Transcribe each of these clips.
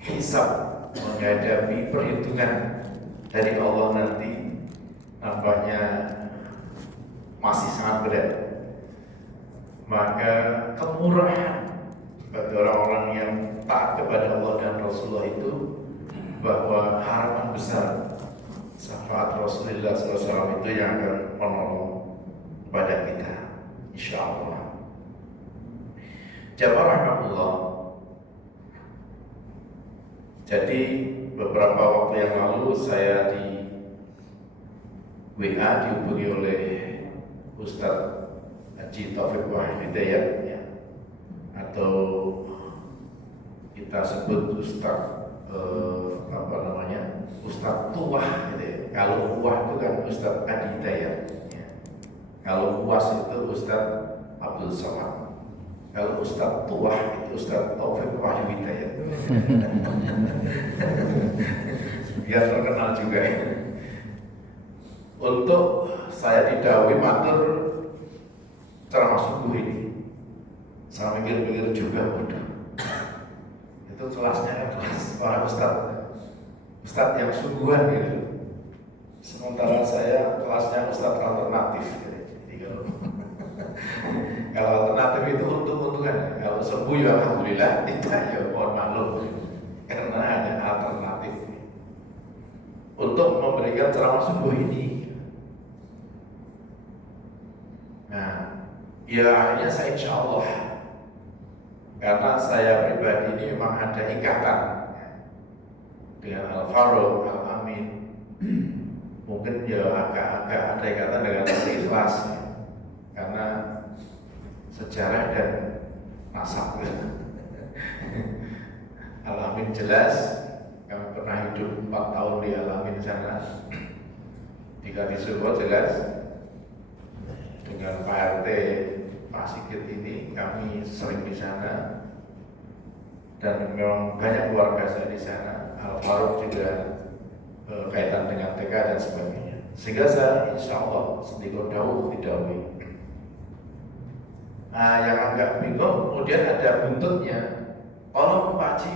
hisab, menghadapi perhitungan dari Allah nanti, nampaknya masih sangat berat. Maka kemurahan bagi orang-orang yang taat kepada Allah dan Rasulullah itu, bahwa harapan besar syafaat Rasulullah SAW itu yang akan menolong pada kita, insya Allah. Jamaah rahmatullah. Jadi beberapa waktu yang lalu saya di WA dihubungi oleh Ustadz Haji Taufik Wahid Hidayat, ya, atau kita sebut Ustadz Ustadz Tuah gitu ya. Kalau Tuah itu kan Ustadz Adi Hidayat, ya. Kalau Uas itu Ustadz Abdul Somad. Kalau Ustadz Tuah itu Ustadz Taufik Wahid Hidayat. Biar terkenal juga ya. Untuk saya didhawuhi matur ceramah subuh ini, saya mikir-mikir juga, waduh, itu kelasnya kelas para ustadz yang sungguhan gitu. Sementara saya kelasnya ustadz alternatif gitu. Jadi kalau alternatif itu untung-untungan, kalau sembuh ya alhamdulillah, tidak ya mohon maklum, karena ada alternatif untuk memberikan ceramah subuh ini. Nah, ya akhirnya saya insya Allah, karena saya pribadi ini memang ada ikatan dengan Al-Faruq, Al-Amin, mungkin ya agak-agak ada ikatan dengan Al-Ikhlas, karena sejarah dan nasab. Al-Amin jelas, kami pernah hidup 4 tahun di Al-Amin sana. Di Kalisubur jelas, dengan Pak RT Pak Sigit ini kami sering di sana, dan memang banyak keluarga saya di sana. Al-Faruq juga kaitan dengan TK dan sebagainya, sehingga saya insya Allah sedikit jauh didahului. Nah, yang agak bingung kemudian ada buntutnya, tolong Pak Haji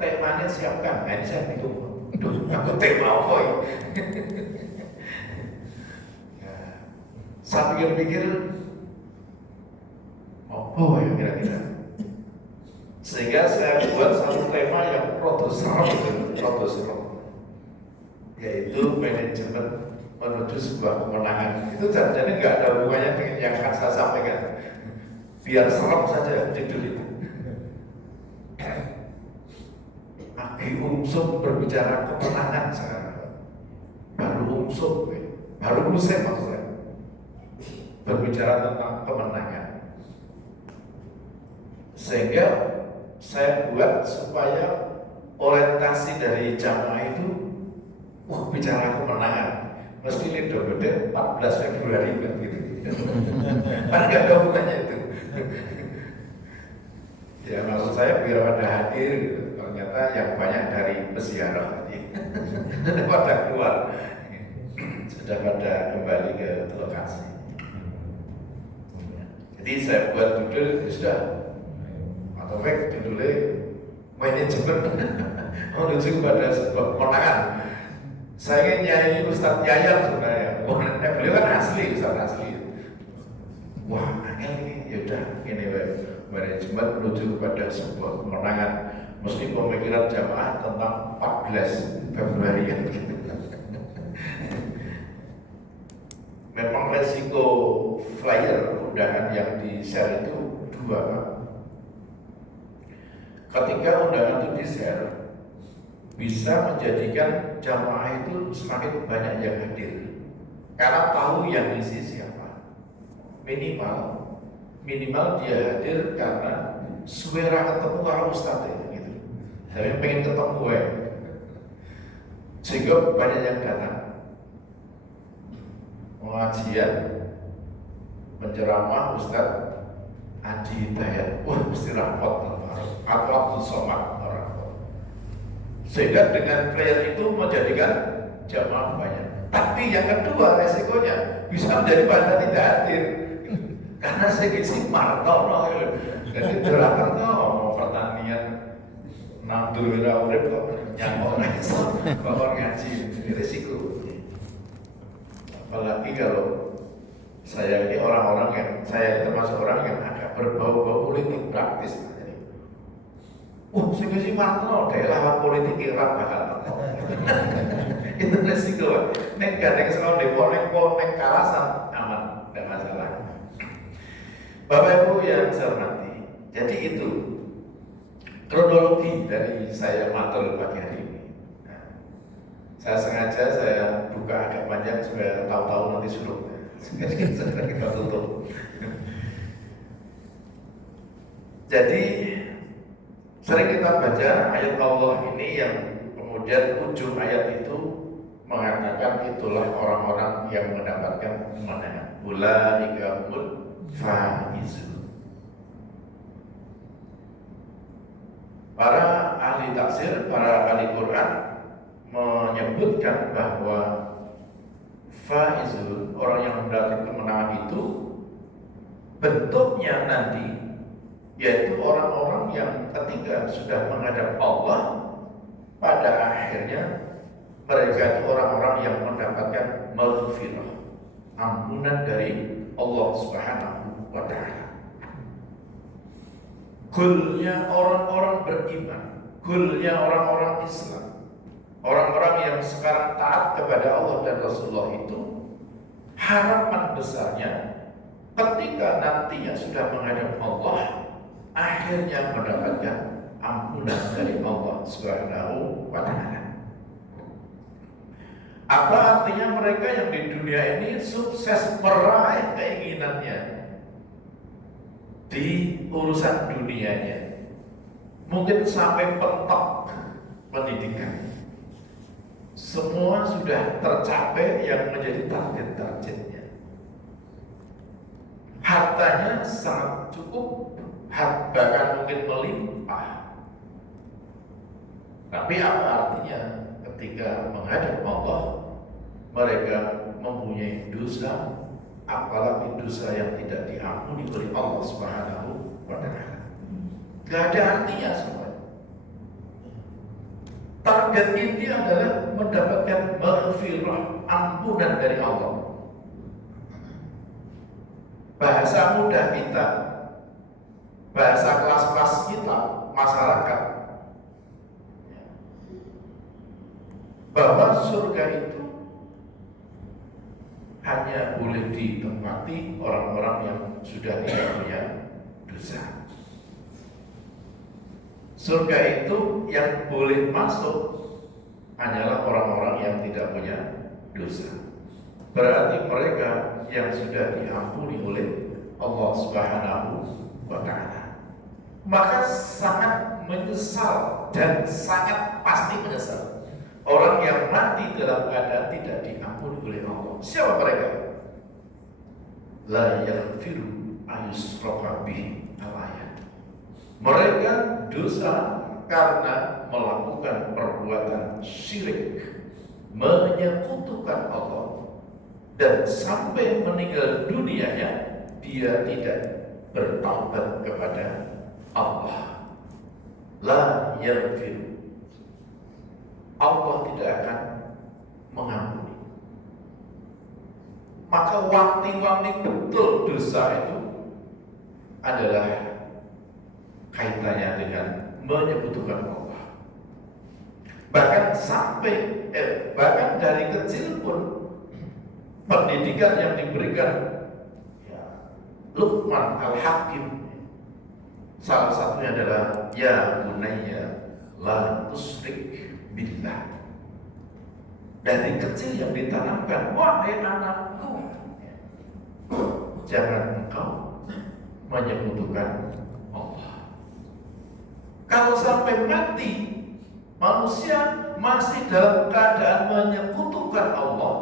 temanya siapkan. Nah, ini saya bingung, aku tema apa ya? Saya pikir-pikir, apa ya kira-kira? Sehingga saya buat satu tema yang produser, yaitu manajemen menuju sebuah kemenangan. Itu jadi nggak ada hubungannya dengan yang akan saya sampaikan. Biar serem saja judul itu. Agi Umsum berbicara kemenangan sekarang. Baru Umsum, baru musim maksudnya. Berbicara tentang kemenangan, sehingga saya buat supaya orientasi dari jamaah itu, bicara kemenangan, mesti lidah gede 14 Februari kan gitu. Karena nggak ada hubungannya itu. Ya maksud saya biar pada hadir gitu. Ternyata yang banyak dari peziarah pada keluar, sudah pada kembali ke lokasi. Jadi saya buat judul, sudah atau judulnya manajemen menuju kepada sebuah kemenangan. Saya nyanyi Ustadz Yayat sebenarnya, beliau kan asli, Ustadz asli. Wah, ini yaudah, ini manajemen menuju kepada sebuah kemenangan. Mesti pemikiran jamaah tentang 14 Februari yang gitu. Memang resiko flyer undangan yang di-share itu 2. Ketika undangan itu di-share, bisa menjadikan jamaah itu semakin banyak yang hadir, karena tahu yang isi siapa. Minimal dia hadir karena suara ketemu karo ustadz gitu. Saya pengen ketemu sehingga banyak yang datang. Pengajian penceramah Ustadz Adi Hidayat, wah mesti rapot atau Abdul Somad rapot. Sehingga dengan player itu menjadikan jamaah banyak. Tapi yang kedua resikonya bisa menjadi pada tidak hadir karena segisi martono. Jadi Surakarta mau pertanian nandur wira urip kok nyangkok iso kok ngaji, ini risiko. Apalagi kalau saya ini orang-orang yang saya termasuk orang yang agak berbau-bau politik praktis. Saya kasih mantel deh lawan politik Irak bakal itu resiko. Nek gandeng sekali depok nek kalasan aman, tidak masalah. Bapak Ibu yang saya hormati, jadi itu kronologi dari saya matur pagi hari ini. Saya sengaja saya buka agak panjang supaya tahu-tahu nanti suruh. Segera kita tutup. Jadi sering kita baca ayat Allah ini yang kemudian ujung ayat itu mengatakan itulah orang-orang yang mendapatkan kemenangan. Ulaika humul faizun. Para ahli tafsir, para ahli Quran menyebutkan bahwa faizun, orang yang mendapatkan kemenangan itu bentuknya nanti yaitu orang-orang yang ketika sudah menghadap Allah pada akhirnya mereka itu orang-orang yang mendapatkan maghfirah, ampunan dari Allah Subhanahu wa Ta'ala. Goalnya orang-orang beriman, goalnya orang-orang Islam, orang-orang yang sekarang taat kepada Allah dan Rasulullah itu harapan besarnya ketika nantinya sudah menghadap Allah akhirnya mendapatkan ampunan dari Allah Subhanahu wa Ta'ala. Apa artinya mereka yang di dunia ini sukses meraih keinginannya di urusan dunianya, mungkin sampai pentok pendidikan, semua sudah tercapai yang menjadi target-targetnya. Hartanya sangat cukup, bahkan mungkin melimpah. Tapi apa artinya ketika menghadap Allah mereka mempunyai dosa, apalagi dosa yang tidak diampuni oleh Allah Subhanahu wa Ta'ala? Gak ada artinya semua. Target ini adalah mendapatkan maghfirah, ampunan dari Allah. Bahasa mudah kita, bahasa kelas-kelas kita, masyarakat, bahwa surga itu hanya boleh ditempati orang-orang yang sudah tidak punya dosa. Surga itu yang boleh masuk hanyalah orang-orang yang tidak punya dosa. Berarti mereka yang sudah diampuni oleh Allah Subhanahu wa Ta'ala. Maka sangat menyesal dan sangat pasti menyesal orang yang mati dalam keadaan tidak diampuni oleh Allah. Siapa mereka? La yaghfiru ayusraka bihi al-ayat. Mereka dosa karena melakukan perbuatan syirik, menyekutukan Allah, dan sampai meninggal dunianya dia tidak bertaubat kepada Allah. La yaghfiru, Allah tidak akan mengampuni. Maka wanti-wanti betul dosa itu adalah kaitannya dengan menyekutukan Allah. Bahkan bahkan dari kecil pun pendidikan yang diberikan Luqman Al-Hakim salah satunya adalah ya bunayya la tusyrik billah. Dari kecil yang ditanamkan, wahai anakku, jangan engkau menyekutukan Allah. Kalau sampai mati manusia masih dalam keadaan menyekutukan Allah,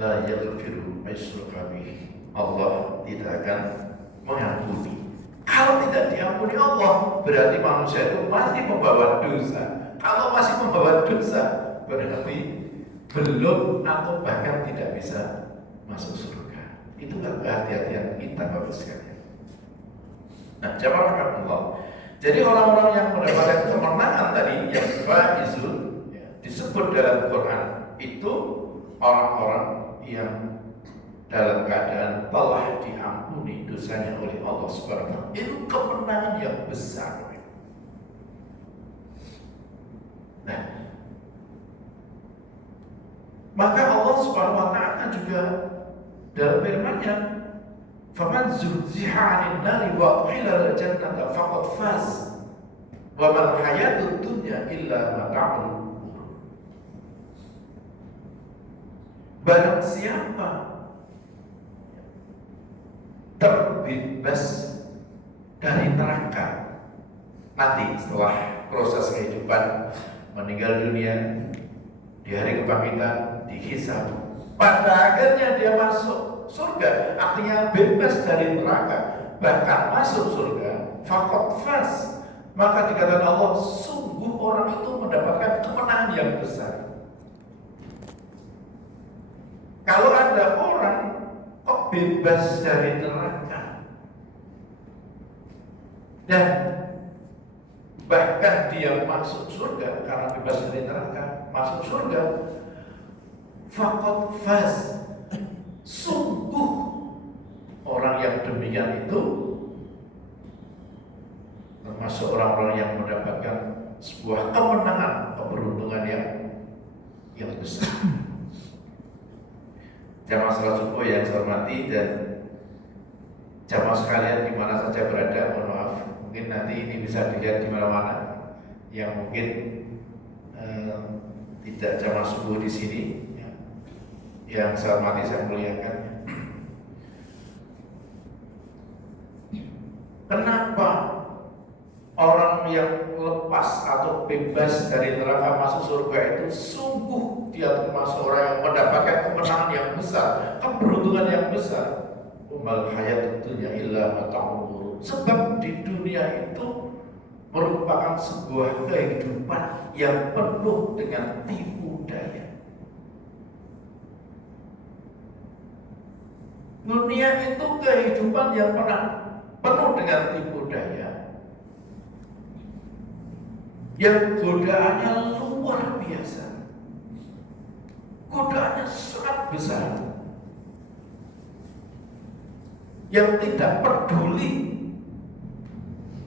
la yaghfiru aysyraka bihi, Allah tidak akan mengampuni. Kalau tidak diampuni Allah, berarti manusia itu masih membawa dosa. Kalau masih membawa dosa, berarti belum atau bahkan tidak bisa masuk surga. Itulah kehati-hatian kita, Bapak sekalian. Nah, jamaah Allah. Jadi orang-orang yang mendapatkan kemenangan tadi yang faizun disebut dalam Quran itu orang-orang yang dalam keadaan telah diampuni dosanya oleh Allah Subhanahu wa taala. Itu kemenangan yang besar. Nah, maka Allah Subhanahu wa taala juga dalam firman-Nya, "Faman zuhziha 'anil nari wa udkhila al-jannata faqad faz. Wa mal hayatud dunya illa mata'ul." Barang siapa terbebas dari neraka nanti setelah proses kehidupan meninggal dunia, di hari kebangkitan, dihisab, pada akhirnya dia masuk surga, artinya bebas dari neraka, bahkan masuk surga, faqad faz, maka dikatakan Allah, sungguh orang itu mendapatkan kemenangan yang besar. Kalau ada orang kok bebas dari neraka dan bahkan dia masuk surga karena bebas dari neraka, masuk surga, faqad faz, sungguh orang yang demikian itu termasuk orang-orang yang mendapatkan sebuah kemenangan, keberuntungan yang besar. Jamaah salat subuh yang saya hormati dan jamaah sekalian di mana saja berada, mohon maaf, mungkin nanti ini bisa dilihat di mana-mana yang mungkin tidak jamaah subuh di sini, yang saya hormati, saya muliakan. Kenapa orang yang lepas atau bebas dari neraka masuk surga itu sungguh dia termasuk orang yang mendapatkan kemenangan yang besar, keberuntungan yang besar. Umal hayat dunya illa mata'ul ghurur. Sebab di dunia itu merupakan sebuah kehidupan yang penuh dengan tipu daya. Dunia itu kehidupan yang penuh dengan tipu daya, yang godaannya luar biasa, godaannya sangat besar, yang tidak peduli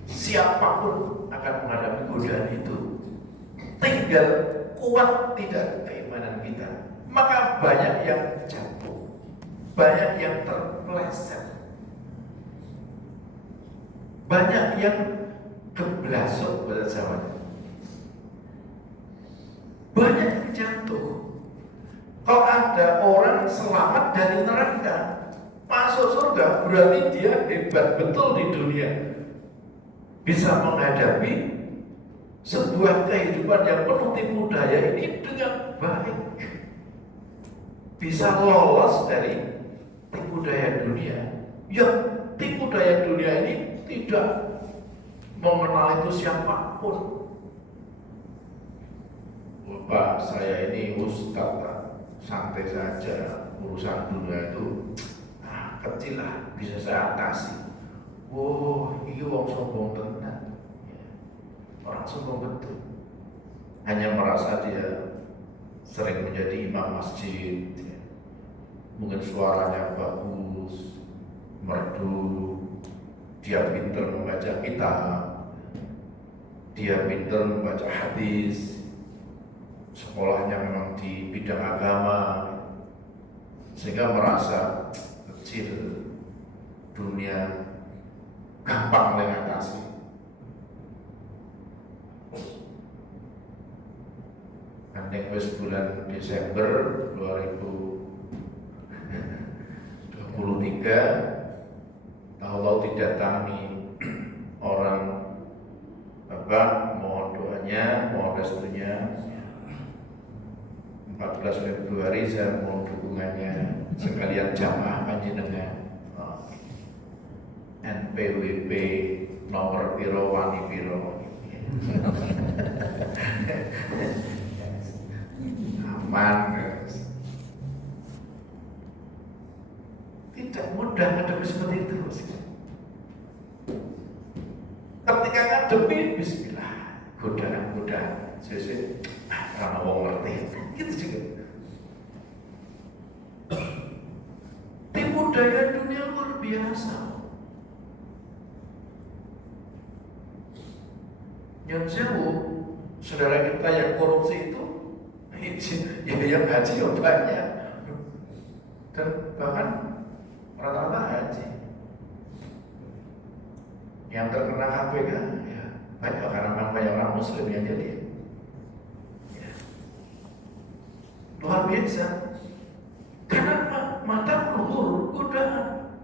siapapun akan menghadapi godaan itu, tinggal kuat tidak keimanan kita, maka banyak yang jatuh, banyak yang terpeleset, banyak yang keblasok pada zaman, banyak yang jatuh. Kalau ada orang selamat dari neraka masuk surga, berarti dia hebat betul di dunia, bisa menghadapi sebuah kehidupan yang penuh tipu daya ini dengan baik, bisa lolos dari tipu daya dunia. Yang tipu daya dunia ini tidak mengenal itu siapapun. Bapak, saya ini ustaz, santai saja, urusan dunia itu kecil lah, bisa saya atasi. Oh, ini orang sombong tenan, orang sombong betul. Hanya merasa dia sering menjadi imam masjid, mungkin suaranya bagus, merdu, dia pintar membaca kitab, dia pintar membaca hadis, sekolahnya memang di bidang agama, sehingga merasa kecil, dunia gampang mengatasi. Andeng wis bulan Desember 2023, tahu-tahu didatangi orang, Bapak mohon doanya, mohon restunya. 14 Februari saya mohon dukungannya, sekalian jamaah panjenengan. NPWP nomor piro wani piro. Aman. Tidak mudah ngadepi seperti itu. Ketika ngadepi bismillah, godaan sesuai karena wong ngerti gitu juga. Tipu daya dunia luar biasa. Yang sewu, saudara kita yang korupsi itu ya yang haji ya banyak, dan bahkan rata-rata haji. Yang terkena KPK ya banyak karena memang banyak orang Muslim yang jadi ya. Luar biasa. Karena mata luhur godaan,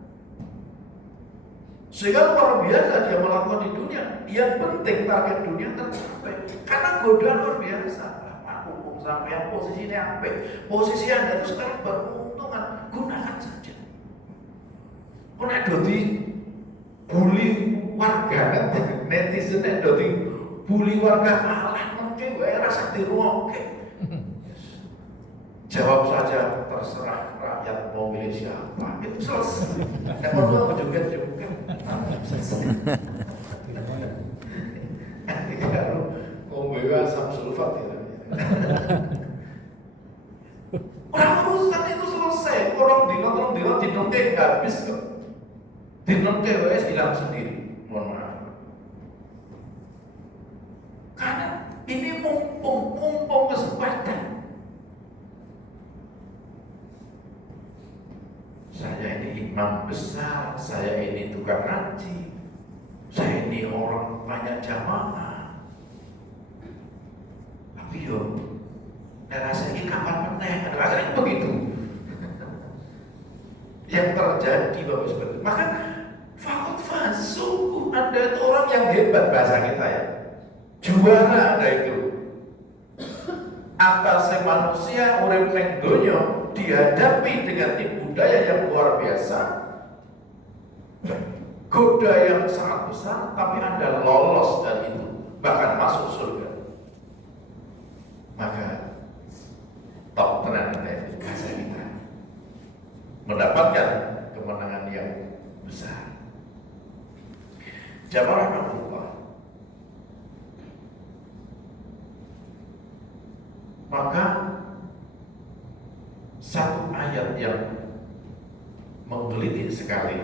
sehingga luar biasa dia melakukan di dunia. Yang penting target dunia tercapai karena godaan luar biasa. Hukum sampai yang posisinya apa? Posisi Anda itu sekarang beruntungan, gunakan saja. Kau nak dodi bully warga netizen, nak dodi bully warga malah mungkin rasa dirungokke. Jawab saja, terserah rakyat mau milih siapa, itu selesai. Yang perlu joget-joget. Kalau ngombe asam sulfat ya. Orang urusan itu selesai. Orang dinonke habis kok. Dinonke wes hilang sendiri. Mohon maaf. Karena ini mumpung kesempatan. Saya ini imam besar, saya ini tukang ngaji, saya ini orang banyak jamaah. Tapi yo, rasa ini kapan meneh? Rasanya begitu. Yang terjadi Bapak seperti itu. Maka fakut sungguh Anda itu orang yang hebat, bahasa kita ya. Juara Anda itu. Atasnya manusia urip ning donya dihadapi dengan tipu daya yang luar biasa, goda yang sangat besar, tapi Anda lolos dari itu, bahkan masuk surga. Maka top tenan Anda bahasa kita mendapatkan kemenangan yang besar. Jamaah rahmatullah. Maka satu ayat yang menggelitik sekali.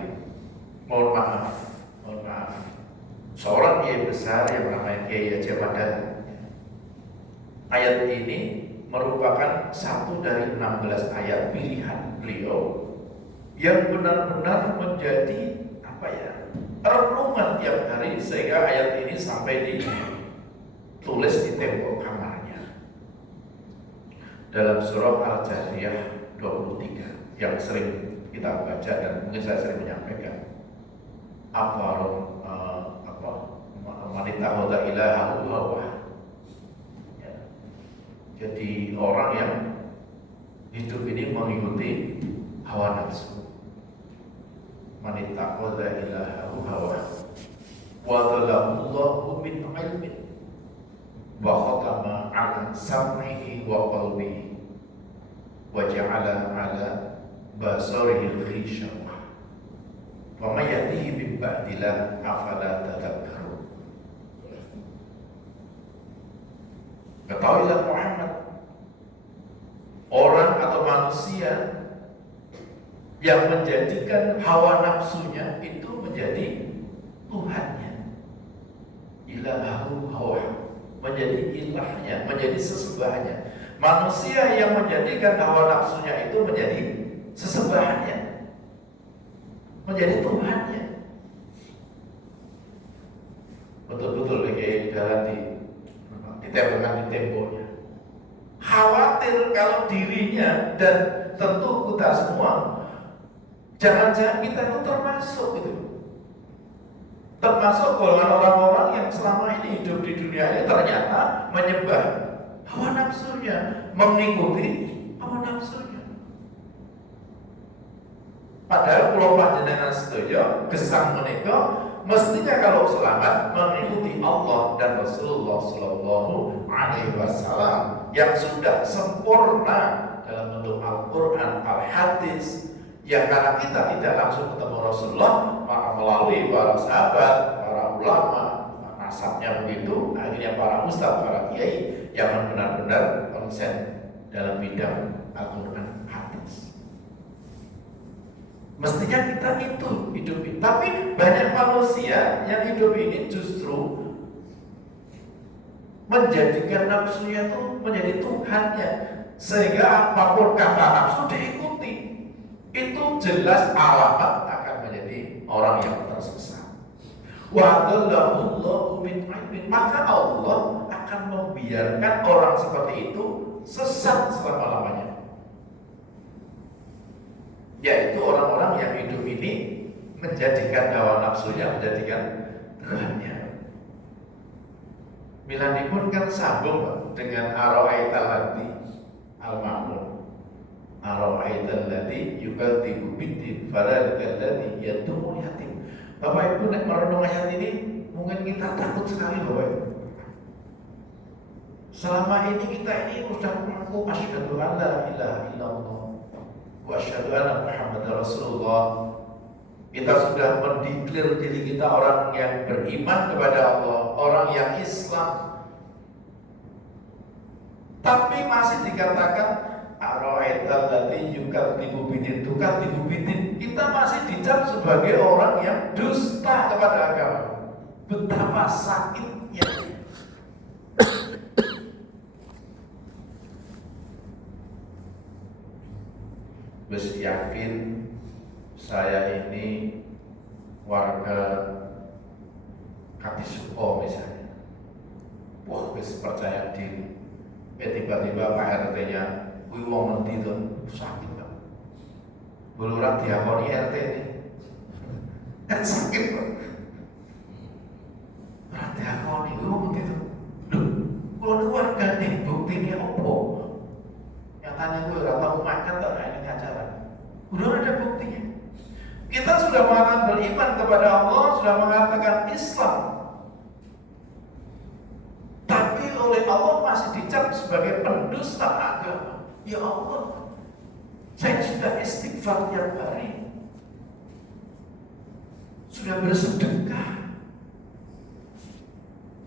Mohon maaf. Seorang kiai besar yang namanya Kiai Haji Madani. Ayat ini merupakan satu dari 16 ayat pilihan beliau yang benar-benar menjadi renungan tiap hari, sehingga ayat ini sampai ditulis di tembok kamarnya. Dalam surah Al-Jariyah 23 yang sering kita baca dan mungkin saya sering menyampaikan, wanita hoda ilaha hawa. Jadi orang yang hidup ini mengikuti hawa nafsu. Wanita hoda ilaha hawa. Wa dhalallahu min ilmin wa khatama ala sam'ihi wa qalbihi wa ja'ala ala basarihi ghishawah wa may yatihi min ba'dillah afala tadhakkarun. Ketahuilah Muhammad, orang atau manusia yang menjadikan hawa nafsunya itu menjadi Tuhannya, ilahu hawa, menjadi ilahnya, menjadi sesembahannya. Manusia yang menjadikan hawa nafsunya itu menjadi sesembahannya, menjadi Tuhannya. Betul-betul kayak jalan ditembakkan di temboknya. Khawatir kalau dirinya dan tentu kita semua, jangan-jangan kita itu termasuk gitu. Termasuk golongan orang-orang yang selama ini hidup di dunia ini ternyata menyembah hawa nafsunya, mengikuti hawa nafsunya. Padahal kalau panjenengan sedaya gesang menika mestinya kalau selamat mengikuti Allah dan Rasulullah Sallallahu Alaihi Wasallam yang sudah sempurna dalam bentuk Al-Quran, Al-Hadis. Yang karena kita tidak langsung ketemu Rasulullah, maka melalui para sahabat, para ulama, para nasabnya begitu, akhirnya para ustadz, para kiai yang benar-benar konsen dalam bidang Al-Quran hadis. Mestinya kita itu hidup ini. Tapi banyak manusia yang hidup ini justru menjadikan nafsunya itu menjadi Tuhannya, sehingga apapun kata nafsu diikuti. Itu jelas alamat akan menjadi orang yang tersesat. Wa adallahu min ilmin, maka Allah akan membiarkan orang seperti itu sesat selama-lamanya. Yaitu orang-orang yang hidup ini menjadikan hawa nafsunya menjadikan Tuhannya. Milanipun kan sambung dengan ara'aital ladzi al-ma'mun. Ara'aital ladzi yukadzibu bid-din fadzalika alladzi yad'u yatim. Bapak Ibu nek merenung ayat ini mungkin kita takut sekali Bapak Ibu. Selama ini kita ini sudah mengaku asyhadu an la ilaha illallah wa asyhadu anna Muhammadar Rasulullah. Kita sudah mendeklar diri kita orang yang beriman kepada Allah, orang yang Islam. Tapi masih dikatakan ara'aital ladzi yukadzibu bid-din, tukadzibu bid-din. Kita masih dicap sebagai orang yang dusta kepada agama. Betapa sakitnya. Wis yakin saya ini warga Katisuko misalnya. Wah, wis percaya diri. Tiba-tiba Pak RT-nya kuwi wong endi to? Sakit Pak. Buluran diakoni RT ini. Kan sakit Pak. Ora diakoni kuwi wong endi to? Lho, kalau wargane buktine opo? Nyatanya gue ora tau makan tak ini acara. Udah ada buktinya. Kita sudah mengatakan beriman kepada Allah, sudah mengatakan Islam. Tapi oleh Allah masih dicap sebagai pendusta agama. Ya Allah, saya sudah istighfar tiap hari, sudah bersedekah,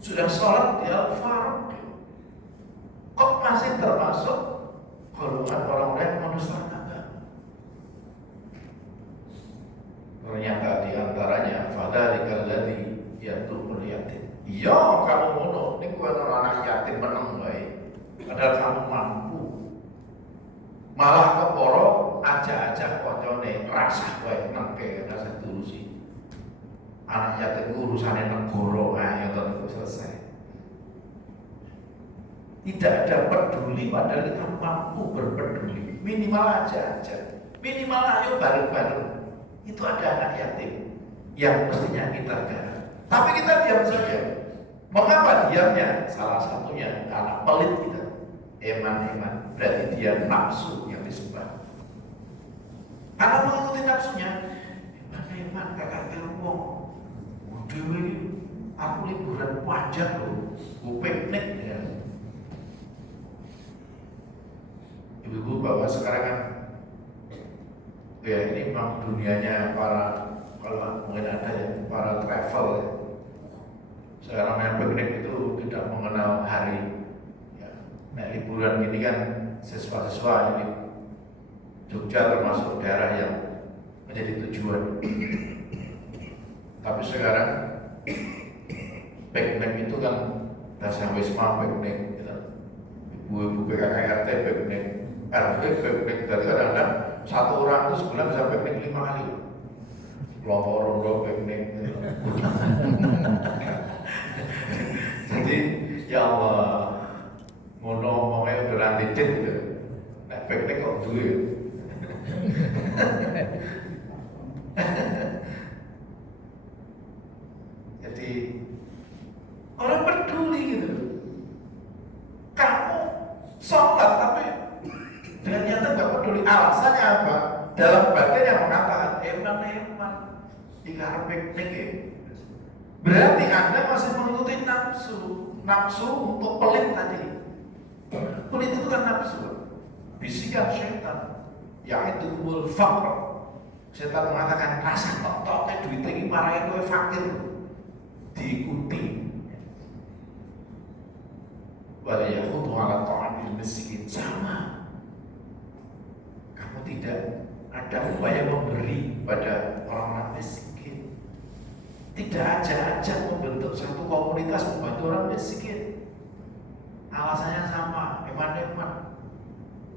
sudah sholat di Al-Faruq, kok masih termasuk golongan orang-orang yang mendustakan agama? Ternyata di antaranya fadzalikal ladzi yad'ul yatim. Iya, kamu ngono, niku ana anak yatim meneng wae. Padahal kamu mampu. Malah keporo ajak-ajak koncone rasah wae nengke rasa diurusi. Anak yatim urusane negara ae ngoten selesai. Tidak ada peduli, padahal kita mampu berpeduli. Minimal aja, minimal ayo bareng-bareng. Itu ada anak yatim yang mestinya kita garap, tapi kita diam saja. Mengapa diamnya? Salah satunya karena pelit kita. Eman-eman, berarti dia nafsu yang disembah. Karena mengikuti nafsunya, eman-eman kakak wong. Dewi, aku liburan wajar loh, gue piknik ya. Ibu-ibu bahwa sekarang kan ya ini memang dunianya para, kalau mungkin ada ya, para travel ya. Sekarang yang piknik itu tidak mengenal hari ya. Nah liburan gini kan siswa-siswa ini Jogja termasuk daerah yang menjadi tujuan. Tapi sekarang piknik itu kan dasar wisma piknik gitu. Ibu-ibu PKK RT piknik, RW piknik, jadi kadang-kadang satu orang itu sebulan bisa piknik 5 kali. Kelompok rondo piknik gitu. Jadi ya Allah, ngono ngomongnya udah nanti gitu. Nah piknik kok dulu ya. Jadi orang peduli gitu. Kamu sholat tapi dengan nyata gak peduli. Alasannya apa? Dalam batin yang mengatakan eman-eman ikhar piknik ya. Berarti Anda masih mengikuti nafsu untuk pelit tadi. Pelit itu kan nafsu, bisikan syaitan. Yang itu kumul fakr. Setan mengatakan rasa tok-toknya duit ini marahnya kowe fakir, diikuti. wala yahudu ala ta'amil miskin, sama. Kamu tidak ada upaya memberi pada orang miskin. Tidak ajak-ajak membentuk satu komunitas membantu orang miskin. Alasannya sama, eman-eman.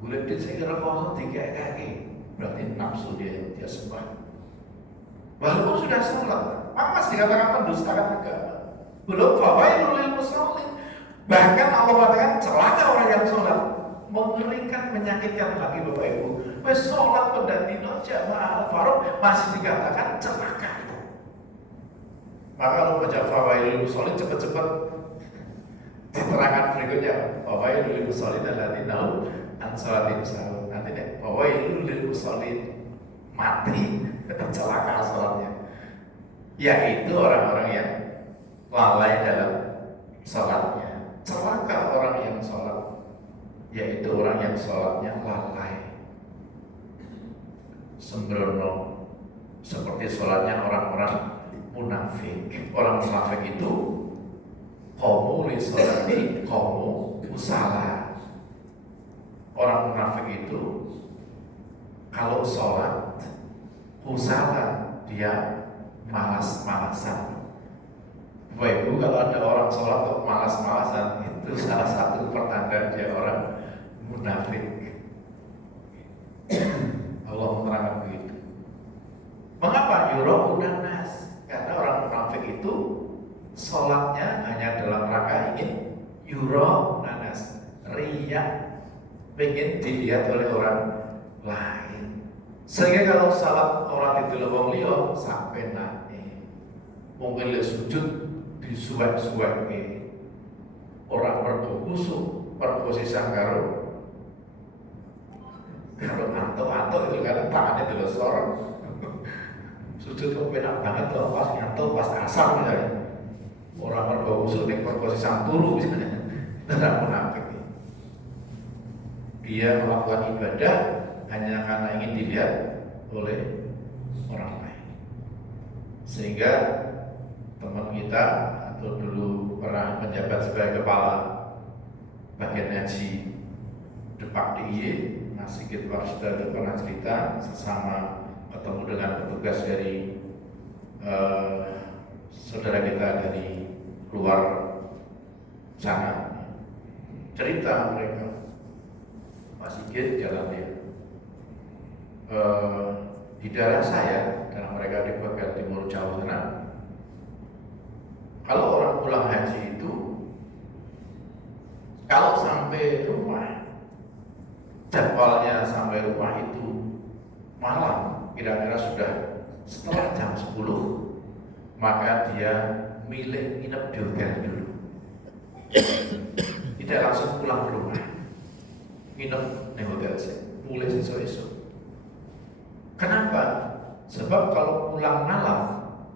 Boleh saya kira kosong tiga kaki, berarti nafsu dia sembah. Walaupun sudah sholat, masih dikatakan mendustakan agama. Belum fawailul lil musallin. Bahkan Allah katakan celaka orang yang sholat. Mengerikan, menyakitkan lagi Bapak Ibu. Wes sholat pada dino jamaah al-faruq masih dikatakan celaka itu. Maka kalau baca fawailul musallin cepat-cepat diterangkan berikutnya. Fawailul lil musallin alladzina hum an sholatim sahun. Nanti deh fawailul lil musallin mati celaka sholatnya. Yaitu orang-orang yang lalai dalam sholatnya. Celaka orang yang sholat, yaitu orang yang sholatnya lalai, sembrono, seperti sholatnya orang-orang munafik. Orang munafik itu qomu li sholati qomu usala. Orang munafik itu kalau sholat usala, dia malas-malasan. Bapak Ibu, kalau ada orang sholat kok malas-malasan, itu salah satu pertanda dia orang munafik. Allah menerangkan begitu. Mengapa? Yura'u nas. Karena orang munafik itu sholatnya hanya dalam rangka ingin yura'u nas, riya, ingin dilihat oleh orang lain. Sehingga kalau sholat orang itu lebong liyo sampai nanti mungkin le sujud disuwek-suwek orang berkusuk perposisi karo antuk-antuk itu kan tangannya delosor sujud kok penak banget loh pas ngantuk pas asar misalnya orang berkusuk ning perposisi turu misalnya tidak munafik. Dia melakukan ibadah hanya karena ingin dilihat oleh orang lain. Sehingga teman kita atau dulu pernah menjabat sebagai kepala bagian haji Depak DIY, Mas Sigit Warsita itu pernah cerita sesama ketemu dengan petugas dari saudara kita dari luar sana, cerita mereka Mas Sigit jalan dia di daerah saya, karena mereka di bagian timur Jawa sana. Kalau orang pulang haji itu, kalau sampai rumah, jadwalnya sampai rumah itu malam, kira-kira sudah setelah jam 10, maka dia milih nginep di hotel dulu. Tidak langsung pulang ke rumah, nginep di hotel sih, mulai esok-esok. Kenapa? Sebab kalau pulang malam,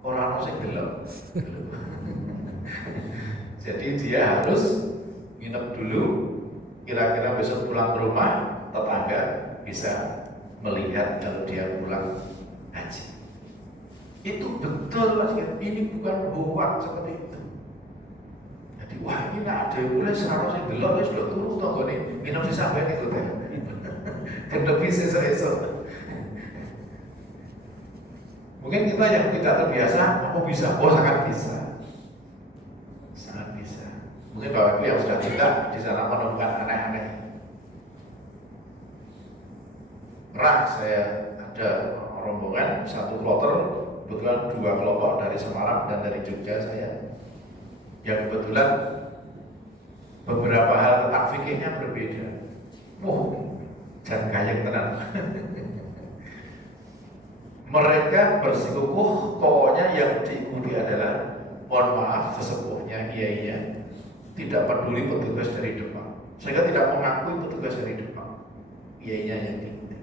orang masih gelap. Jadi dia harus nginep dulu, kira-kira besok pulang ke rumah, tetangga bisa melihat kalau dia pulang haji. Itu betul Mas, ini bukan hoak seperti itu. Jadi wah ini nggak ada yang boleh seharusnya gelap ya sudah turun tonggo nih, nginep di sampai itu kan. Kedepi esok-esok. Mungkin kita yang tidak terbiasa, apa bisa? Oh sangat bisa. Sangat bisa. Mungkin Bapak Ibu yang sudah tidak di sana menemukan aneh-aneh. Pernah saya ada rombongan satu kloter, kebetulan 2 kelompok dari Semarang dan dari Jogja saya. Yang kebetulan beberapa hal tentang fikihnya berbeda. Jangan kayak tenang. Mereka bersikukuh pokoknya yang diikuti adalah mohon maaf sesepuhnya, kiainya tidak peduli petugas dari depan, sehingga tidak mengakui petugas dari depan, kiainya yang diikuti.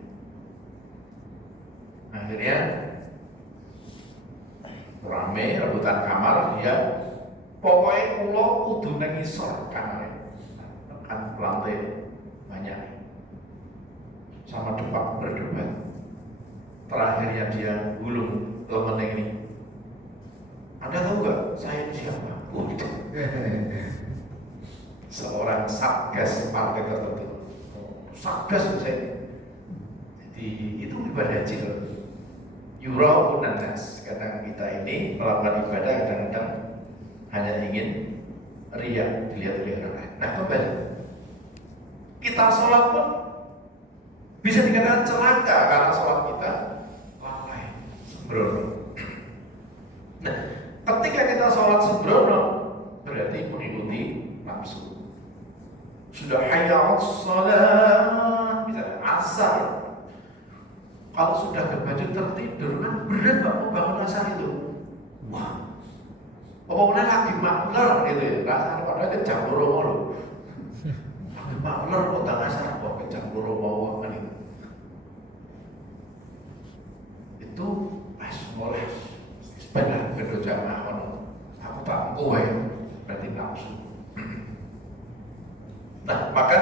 Akhirnya rame rebutan kamar, dia pokoknya kulo kudu nang isor kamarnya, kan lantai banyak, sama depan berdebat. Terakhirnya dia gulung temennya ini. Anda tahu gak saya ini siapa? seorang satgas partai tertentu. Satgas saya. Jadi itu ibadah haji loh. Yura'un nas. Kadang kita ini melakukan ibadah kadang-kadang hanya ingin riya, dilihat oleh orang lain. Nah kembali, kita sholat pun bisa dikatakan celaka karena sholat kita lalai, sembrono. Nah, ketika kita sholat sembrono berarti mengikuti nafsu. Sudah hayya sholat, misalnya asar. Kalau sudah kebanjut tertidur kan berat Pak mau bangun asar itu. Wah, pokoknya lagi makler gitu ya. Rasanya padahal ke jam 2 malam. Lagi makler kok tak asar kok ke jam 2 malam kan itu. Itu pas mulai benar benar jamaah aku tak kowe berarti nafsu. Nah, maka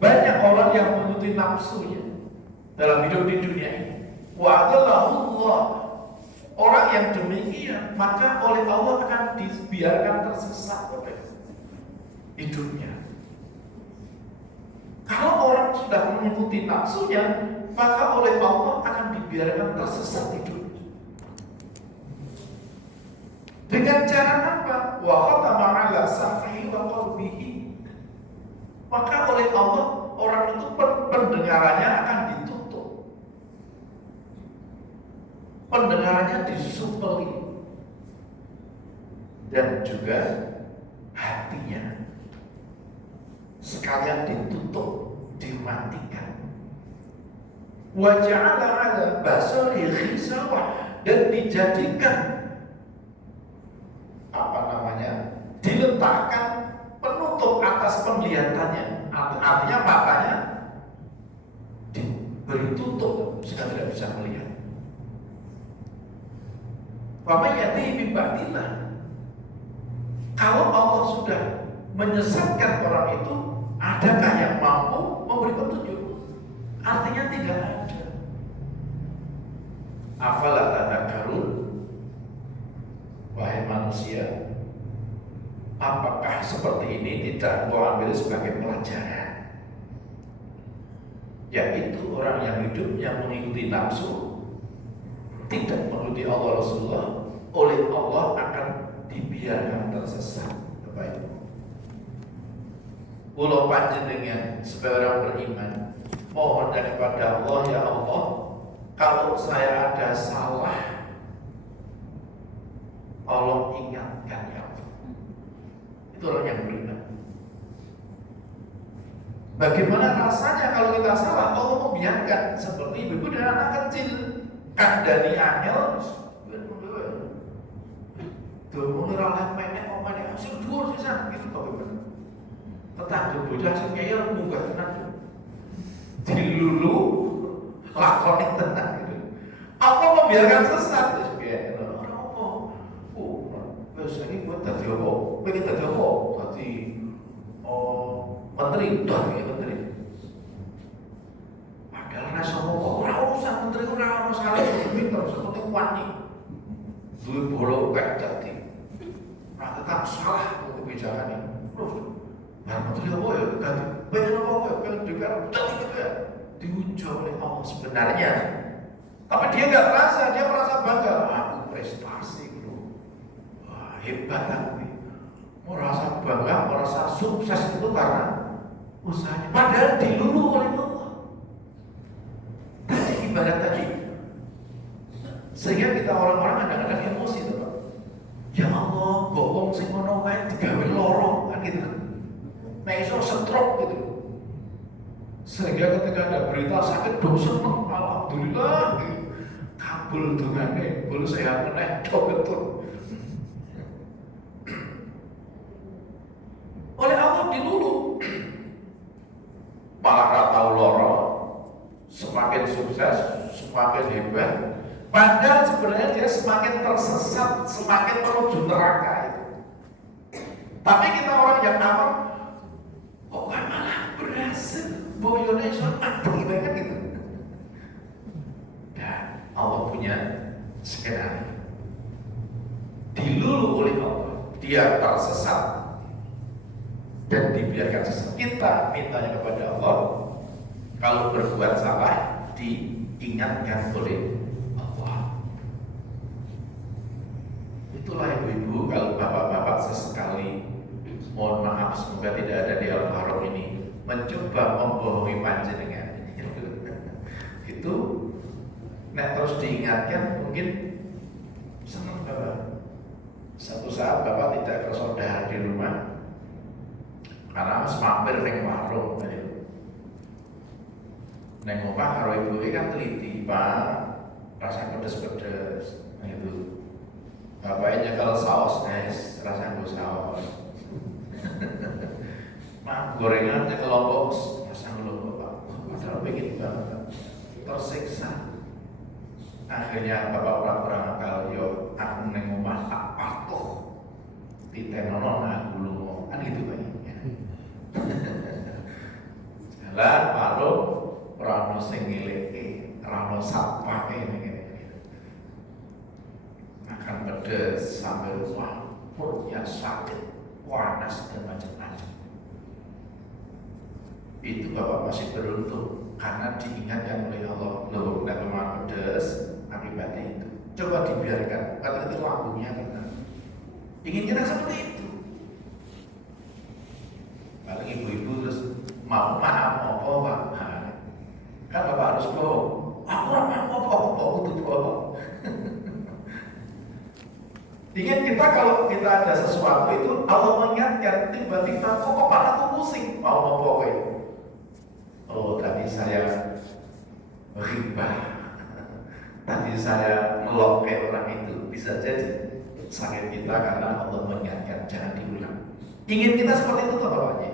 banyak orang yang mengikuti nafsunya dalam hidup di dunia ini. Wa adallahullah. Orang yang demikian maka oleh Allah akan dibiarkan tersesat oleh hidupnya. Kalau orang sudah mengikuti nafsunya, maka oleh Allah akan dibiarkan tersesat hidupnya. Dengan cara apa? Wa khatama ala sam'ihi wa qalbihi. Maka oleh Allah orang itu pendengarannya akan ditutup, pendengarannya disupeli, dan juga hatinya sekalian ditutup, dimatikan. Wa ja'ala 'ala basari ghisawah, dan dijadikan diletakkan penutup atas penglihatannya, artinya matanya diberi tutup sehingga tidak bisa melihat. Wa yati min ba'dillah. Kalau Allah sudah menyesatkan orang itu, adakah yang mampu memberi petunjuk? Artinya tidak ada. Afala tadakkarun, wahai manusia, apakah seperti ini tidak kau ambil sebagai pelajaran? Yaitu orang yang hidupnya mengikuti nafsu, tidak mengikuti Allah Rasulullah, oleh Allah akan dibiarkan tersesat. Baik. Pulau panjenengan sebagai orang beriman, mohon daripada Allah, ya Allah, kalau saya ada salah, tolong ingatkan ya Allah. Itu orang yang beriman. Bagaimana rasanya kalau kita salah, Allah membiarkan seperti ibu dan anak kecil kandani angel, dulu ngeroleh menek omane sing dhuwur sisan gitu bagaimana. Tetangga bocah sing kaya munggah tenan. Dilulu lakoni tenan gitu. Apa membiarkan sesat terus piye? Ora apa. Oh, wis iki buat dadi apa? Pengen dadi apa? Dadi menteri, menteri. Padahal rasa apa? Ora usah menteri, ora salah pinter seperti wani. Duwe bolo kayak dadi. Nah, tetap salah kebijakan ini. Nah, menteri apa ya? Ganti. Pengen apa ya? Pengen juga dadi gitu ya. Diuji oleh Allah sebenarnya. Tapi dia nggak merasa, dia merasa bangga. Aku prestasi gitu. Wah, hebat aku. Merasa bangga, merasa sukses itu karena usahanya. Padahal dilulu oleh Allah. Tadi ibarat tadi. Sehingga kita orang-orang kadang-kadang emosi tuh, Pak. Ya Allah, bokong sing ngono kae digawe loro kan gitu. Nah, iso stroke gitu. Sehingga ketika ada berita sakit, dosen alhamdulillah kabul dungane, bulu sehat meneh betul. Oleh Allah dilulu. Malah ora tau loro, semakin sukses, semakin hebat. Padahal sebenarnya dia semakin tersesat, semakin menuju neraka itu. Tapi kita orang yang awam, kok malah berhasil, boyone iso adem banget gitu. Dan Allah punya skenario. Dilulu oleh Allah, dia tersesat. dan dibiarkan sesat. Kita mintanya kepada Allah, kalau berbuat salah diingatkan oleh Allah. Itulah ibu-ibu, kalau bapak-bapak sesekali, mohon maaf, semoga tidak ada di Al-Haram ini, mencoba membohongi panjenengan. Itu nek terus diingatkan mungkin senang bapak. Satu saat bapak tidak kersodar di rumah karena harus mampir neng warung. Neng omah karo ibu kan teliti, Pak, rasa pedes-pedes. Nah itu bapaknya kalau saus guys, rasa saus. Nah gorengannya kelompok, rasa kelompok Pak. Padahal bikin banget, tersiksa. Akhirnya bapak orang-orang akal, yo aku neng omah tak patuh ditenono aku lungo, kan gitu kayaknya. Jalan warung rano sing ngileke, rano sapake ngene. Makan pedes sampai rumah, perutnya sakit, panas dan macam-macam. Itu bapak masih beruntung karena diingatkan oleh Allah, loh nggak makan pedes akibatnya itu. Coba dibiarkan, kata itu lambungnya kena. Ingin kita seperti itu. Kalau ibu-ibu terus mau maaf apa Pak? Kan bapak harus bohong. Aku ramah apa untuk bohong. Ingat kita kalau kita ada sesuatu itu Allah mengingatkan, tiba-tiba kok kepala aku pusing mau apa? Oh tadi saya riba, tadi saya melokai orang itu, bisa jadi sakit kita karena Allah mengingatkan jangan diulang. Ingin kita seperti itu toh bapaknya.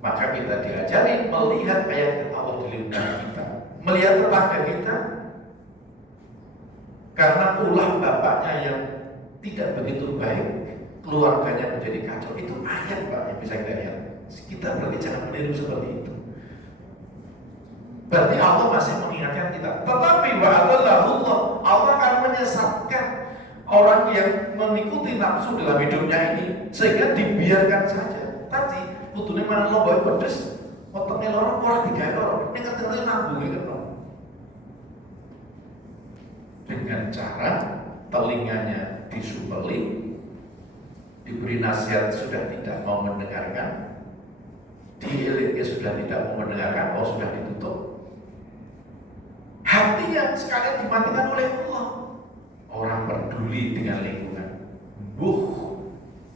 Maka kita diajari melihat ayat Allah di lingkungan kita, melihat tetangga kita, karena ulah bapaknya yang tidak begitu baik, keluarganya menjadi kacau. Itu ayat Pak yang bisa kita lihat. Kita berarti jangan meniru seperti itu. Berarti Allah masih mengingatkan kita. Tetapi wa'adallahullah, Allah akan menyesatkan orang yang mengikuti nafsu dalam hidupnya ini, sehingga dibiarkan saja. Tadi putune mana lo bawa pedes, potongnya lorong orang tiga lorong, ini katanya nambung gitu loh. Dengan cara telinganya disupeli, diberi nasihat sudah tidak mau mendengarkan, diilitnya sudah tidak mau mendengarkan, oh sudah ditutup. Hatinya sekalian dimatikan oleh Allah. Orang peduli dengan lingkungan.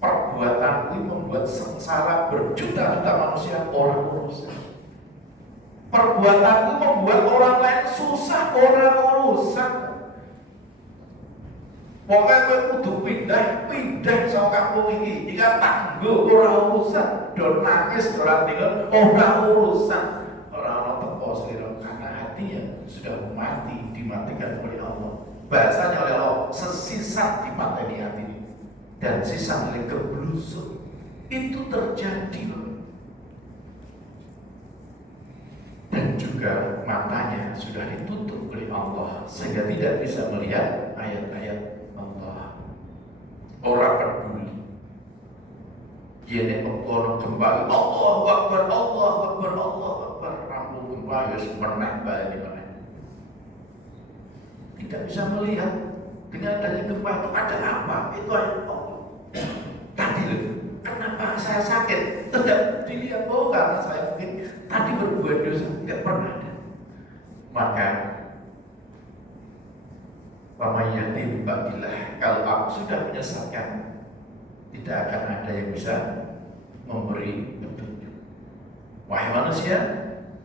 Perbuatanku membuat sengsara berjuta-juta manusia, orang urusan. Perbuatanku membuat orang lain susah, orang urusan. Pokoknya gue kudu pindah sama kampung ini. Jika tangguh orang urusan, don nangis orang tinggal orang urusan. Orang teko selera karena hatinya sudah mati, dimatikan oleh Allah. Bahasanya oleh Allah, sesisa dipateni hati ini. Dan sisa oleh keblusuk. Itu terjadi loh. Dan juga matanya sudah ditutup oleh Allah sehingga tidak bisa melihat ayat-ayat Allah. Orang peduli. Yene orang kembali, Allahu Akbar, Allahu Akbar, Allahu Akbar. Rampung kembali, menang balik mana? Tidak bisa melihat dengan adanya gempa itu ada apa? Itu ayat Allah. Tadi loh, kenapa saya sakit? Tidak dilihat, oh karena saya mungkin tadi berbuat dosa, tidak pernah ada. Maka Wamayyatim ba'dillah, kalau aku sudah menyesatkan, tidak akan ada yang bisa memberi petunjuk. Wahai manusia,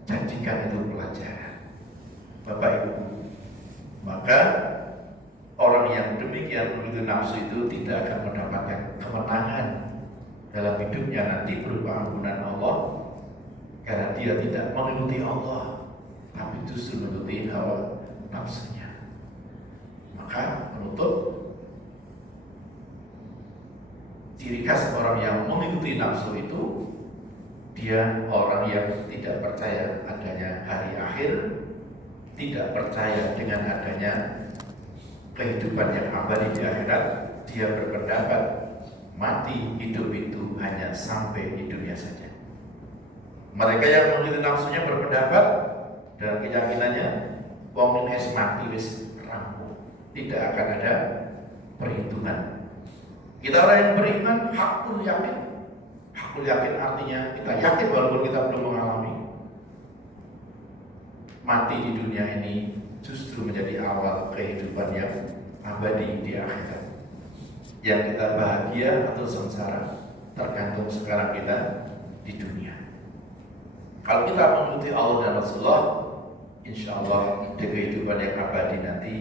jadikan itu pelajaran, Bapak Ibu. Maka orang yang demikian begitu nafsu itu tidak akan mendapatkan kemenangan dalam hidupnya nanti berupa ampunan Allah, karena dia tidak mengikuti Allah, tapi justru mengikuti hawa nafsunya. Maka menutup ciri khas orang yang mengikuti nafsu itu, dia orang yang tidak percaya adanya hari akhir, tidak percaya dengan adanya kehidupan yang abadi di akhirat. Dia berpendapat mati, hidup itu hanya sampai di dunia saja. Mereka yang mengikuti nafsunya berpendapat dan keyakinannya wong wis mati wis rampung, tidak akan ada perhitungan. Kita orang yang beriman hakul yakin. Hakul yakin artinya kita yakin walaupun kita belum mengalami. Mati di dunia ini justru menjadi awal kehidupan yang abadi di akhirat. Yang kita bahagia atau sengsara tergantung sekarang kita di dunia. Kalau kita mengikuti Allah dan Rasulullah, insya Allah di kehidupan yang abadi nanti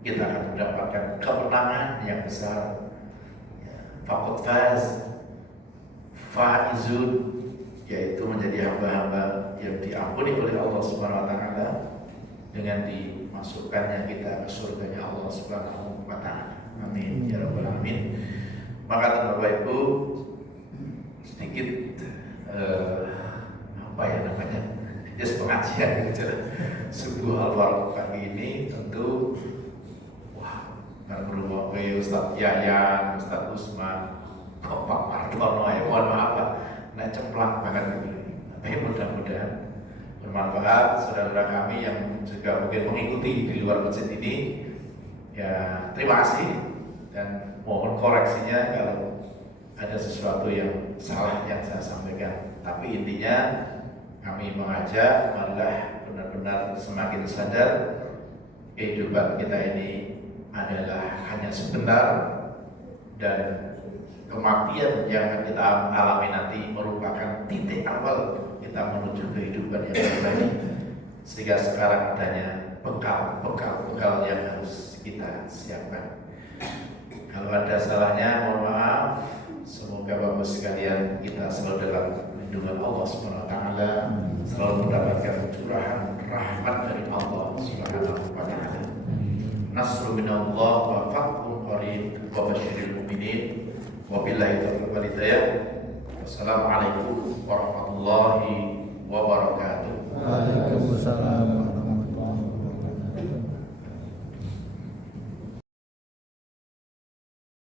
kita akan mendapatkan kemenangan yang besar. Faqad faz, faizun, yaitu menjadi hamba-hamba yang diampuni oleh Allah Subhanahu wa taala dengan dimasukkannya kita ke surganya Allah Subhanahu wa taala. Amin ya rabbal alamin. Maka Bapak Ibu, sedikit apa ya namanya? Just pengajian gitu. Subuh al-Faruq pagi ini tentu perlu ke Ustadz Yayan, Ustadz Usman, Bapak Martono, ya mohon maaf lah, nah cemplak banget begini. Tapi mudah-mudahan bermanfaat saudara kami yang juga mungkin mengikuti di luar masjid ini. Ya terima kasih dan mohon koreksinya kalau ada sesuatu yang salah yang saya sampaikan. Tapi intinya kami mengajak marilah benar-benar semakin sadar kehidupan kita ini adalah hanya sebentar dan kematian yang akan kita alami nanti merupakan titik awal kita menuju kehidupan yang abadi. Sehingga sekarang adanya bekal yang harus kita siapkan. Kalau ada salahnya mohon maaf. Semoga Bapak sekalian kita selalu dalam lindungan Allah Subhanahu wa taala, selalu mendapatkan curahan rahmat dari Allah Subhanahu wa taala. Nasrul minallah wa fathun qarib wa basyiril mu'minin. Wabillahi taufiq wal hidayah. Wassalamualaikum warahmatullahi wabarakatuh. Waalaikumsalam.